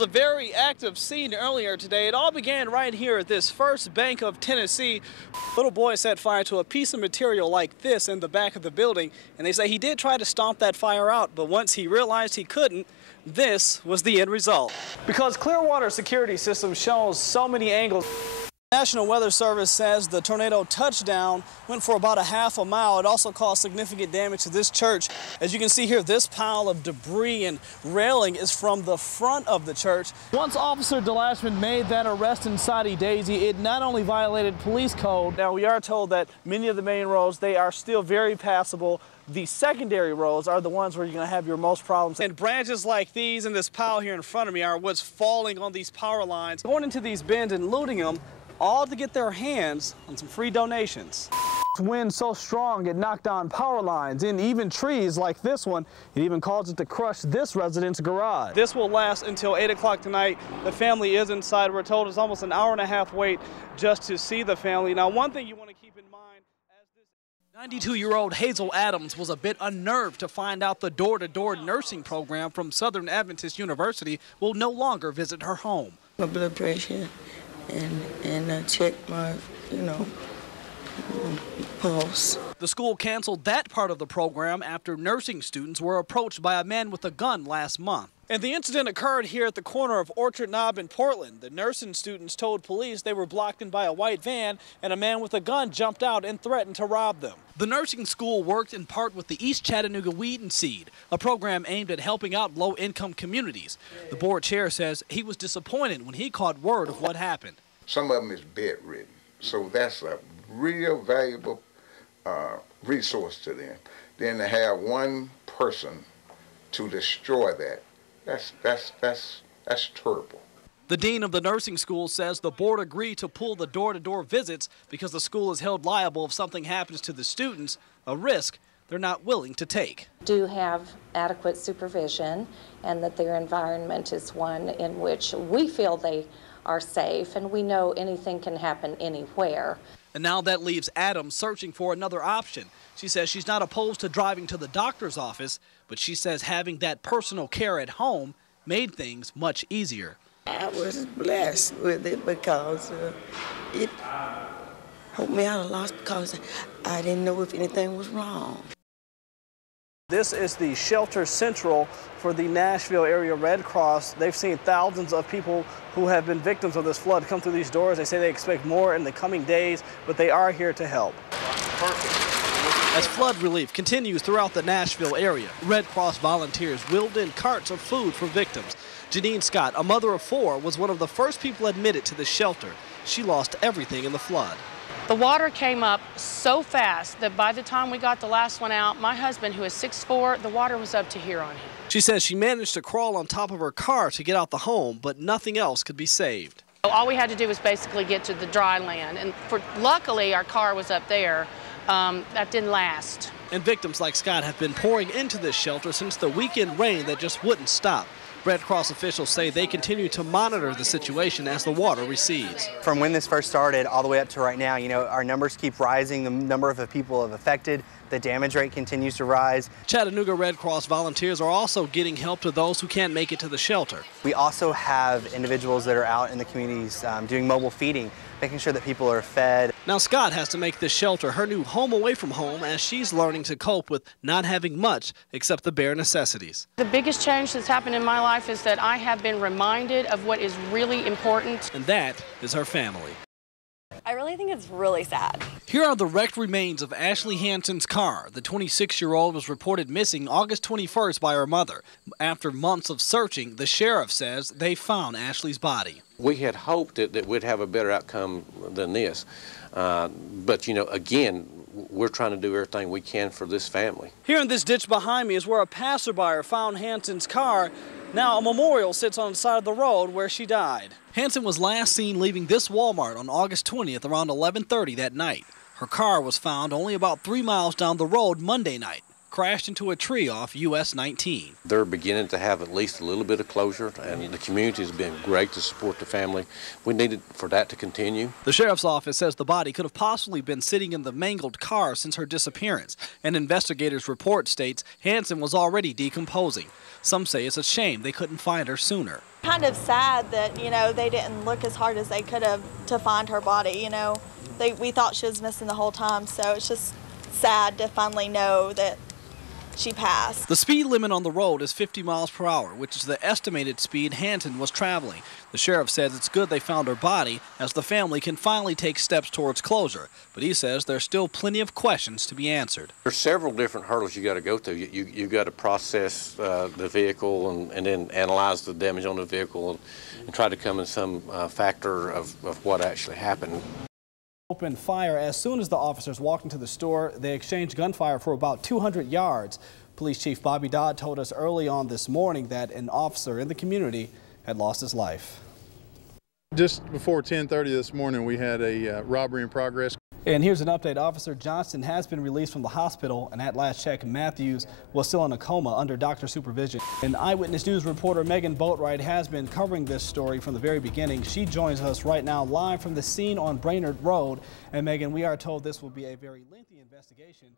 was a very active scene earlier today. It all began right here at this First Bank of Tennessee. Little boy set fire to a piece of material like this in the back of the building, and they say he did try to stomp that fire out, but once he realized he couldn't, this was the end result. Because Clearwater security system shows so many angles, National Weather Service says the tornado touchdown went for about a half a mile. It also caused significant damage to this church. As you can see here, this pile of debris and railing is from the front of the church. Once Officer DeLashman made that arrest in Soddy Daisy, it not only violated police code. Now, we are told that many of the main roads, they are still very passable. The secondary roads are the ones where you're going to have your most problems. And branches like these and this pile here in front of me are what's falling on these power lines, going into these bins and looting them, all to get their hands on some free donations. Wind so strong it knocked down power lines and even trees like this one. It even caused it to crush this resident's garage. This will last until 8 o'clock tonight. The family is inside. We're told it's almost an hour and a half wait just to see the family. Now, one thing you want to keep in mind, as this 92-year-old Hazel Adams was a bit unnerved to find out the door-to-door nursing program from Southern Adventist University will no longer visit her home. My blood pressure and check my, pulse. The school canceled that part of the program after nursing students were approached by a man with a gun last month. And the incident occurred here at the corner of Orchard Knob and Portland. The nursing students told police they were blocked in by a white van, and a man with a gun jumped out and threatened to rob them. The nursing school worked in part with the East Chattanooga Weed and Seed, a program aimed at helping out low-income communities. The board chair says he was disappointed when he caught word of what happened. Some of them is bedridden, so that's a real valuable resource to them. Then to have one person to destroy that, that's terrible. The dean of the nursing school says the board agreed to pull the door-to-door visits because the school is held liable if something happens to the students, a risk they're not willing to take. Do have adequate supervision, and that their environment is one in which we feel they are safe, and we know anything can happen anywhere. And now that leaves Adams searching for another option. She says she's not opposed to driving to the doctor's office, but she says having that personal care at home made things much easier. I was blessed with it because it helped me out a lot because I didn't know if anything was wrong. This is the shelter central for the Nashville area Red Cross. They've seen thousands of people who have been victims of this flood come through these doors. They say they expect more in the coming days, but they are here to help. Perfect. As flood relief continues throughout the Nashville area, Red Cross volunteers wheeled in carts of food for victims. Janine Scott, a mother of 4, was one of the first people admitted to the shelter. She lost everything in the flood. The water came up so fast that by the time we got the last one out, my husband, who is 6'4", the water was up to here on him. She says she managed to crawl on top of her car to get out the home, but nothing else could be saved. All we had to do was basically get to the dry land, and luckily our car was up there. That didn't last. And victims like Scott have been pouring into this shelter since the weekend rain that just wouldn't stop. Red Cross officials say they continue to monitor the situation as the water recedes. From when this first started all the way up to right now, our numbers keep rising. The number of people have affected, the damage rate continues to rise. Chattanooga Red Cross volunteers are also getting help to those who can't make it to the shelter. We also have individuals that are out in the communities doing mobile feeding, making sure that people are fed. Now Scott has to make this shelter her new home away from home as she's learning to cope with not having much except the bare necessities. The biggest change that's happened in my life is that I have been reminded of what is really important. And that is her family. I really think it's really sad. Here are the wrecked remains of Ashley Hansen's car. The 26-year-old was reported missing August 21st by her mother. After months of searching, the sheriff says they found Ashley's body. We had hoped that we'd have a better outcome than this. But, again, we're trying to do everything we can for this family. Here in this ditch behind me is where a passerby found Hansen's car. Now a memorial sits on the side of the road where she died. Hansen was last seen leaving this Walmart on August 20th around 11:30 that night. Her car was found only about 3 miles down the road Monday night. crashed into a tree off US 19. They're beginning to have at least a little bit of closure, and the community has been great to support the family. We needed for that to continue. The sheriff's office says the body could have possibly been sitting in the mangled car since her disappearance. An investigator's report states Hanson was already decomposing. Some say it's a shame they couldn't find her sooner. Kind of sad that, you know, they didn't look as hard as they could have to find her body, you know. We thought she was missing the whole time, so it's just sad to finally know that she passed. The speed limit on the road is 50 miles per hour, which is the estimated speed Hanson was traveling. The sheriff says it's good they found her body, as the family can finally take steps towards closure. But he says there's still plenty of questions to be answered. There's several different hurdles you got to go through. You've got to process the vehicle and then analyze the damage on the vehicle and try to come in some factor of what actually happened. Opened fire as soon as the officers walked into the store. They exchanged gunfire for about 200 yards. Police Chief Bobby Dodd told us early on this morning that an officer in the community had lost his life. Just before 10:30 this morning, we had a robbery in progress. And here's an update. Officer Johnston has been released from the hospital, and at last check, Matthews was still in a coma under doctor supervision. And Eyewitness News reporter Megan Boatwright has been covering this story from the very beginning. She joins us right now live from the scene on Brainerd Road. And Megan, we are told this will be a very lengthy investigation.